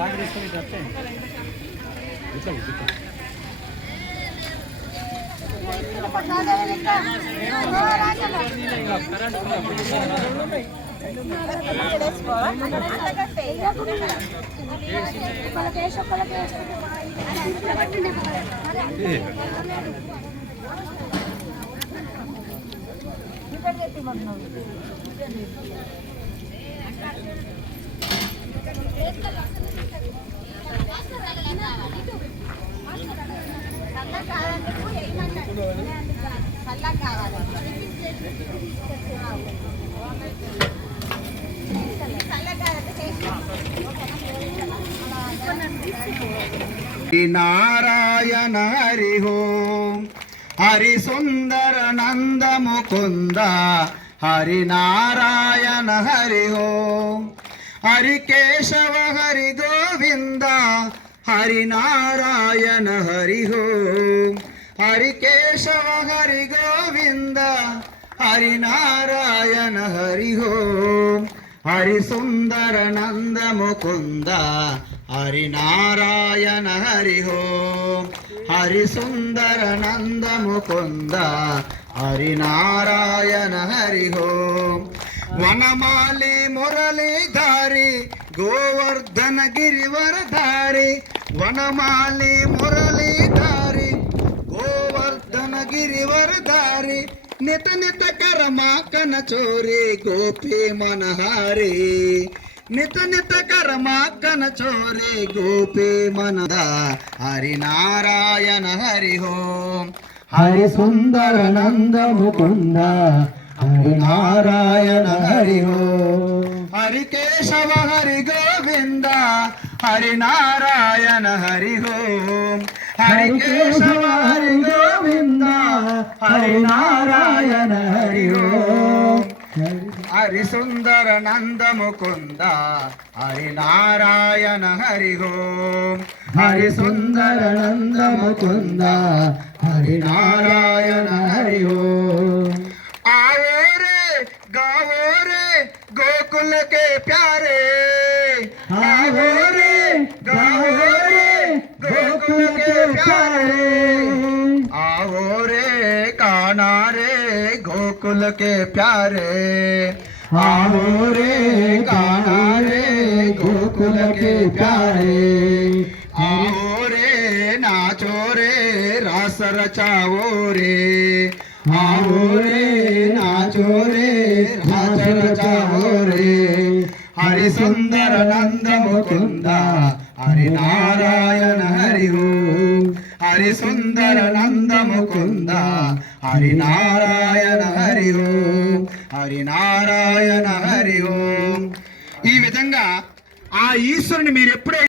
చిన్న చిన్న పాపాలే చిన్న చిన్న పాపాలే పెద్ద పెద్ద పాపాలే పెద్ద పెద్ద పాపాలే పెద్ద పెద్ద పాపాలే అందుకే ఓ మనిషి మేలుకో హరి నారాయణ హరి ఓం. హరి సుందర నంద ముకుంద హరి నారాయణ హరి ఓం. హరి కేశవ హరి గోవింద హరి నారాయణ హరి ఓం హరి కేశవ హరి గోవింద హరి నారాయణ హరి ఓం హరి సుందర నంద ముకుంద హరి నారాయణ హరి ఓం హరి సుందర నంద ముకుంద హరి నారాయణ హరి ఓం వనమాలి మురళీధారి గోవర్ధన గిరివరధారి వనమాలి మురళీధారి గోవర్ధన గిరివరధారి నిత నిత కరమాకన చోరి గోపి మనహారి. నిత నిత కరమాకన చోరి గోపి మనద. హరి నారాయణ హరి ఓం. హరి సుందర నంద ముకుంద. హరి నారాయణ హరి ఓం. హరి కేశవ హరి గోవింద హరి నారాయణ హరి ఓం. హరి కేశవ హరి గోవింద హరి నారాయణ హరి ఓం. హరి సుందర నంద ముకుంద హరి నారాయణ హరి ఓం. హరి సుందర నంద ముకుంద హరి నారాయణ హరి ఓం. गोकुल के प्यारे। आओ रे गाओ रे गोकुल के प्यारे। आओ रे काना रे गोकुल के प्यारे। आओ रे काना रे गोकुल के प्यारे। आओ रे नाचो रे रास रचाओ रे। आओ रे नाचो रे రే హరి సుందర నందముకుంద హరి నారాయణ హరి హరి సుందర నందముకుంద హరి నారాయణ హరి హరి నారాయణ హరి ఈ విధంగా ఆ ఈశ్వరుని మీరు ఎప్పుడే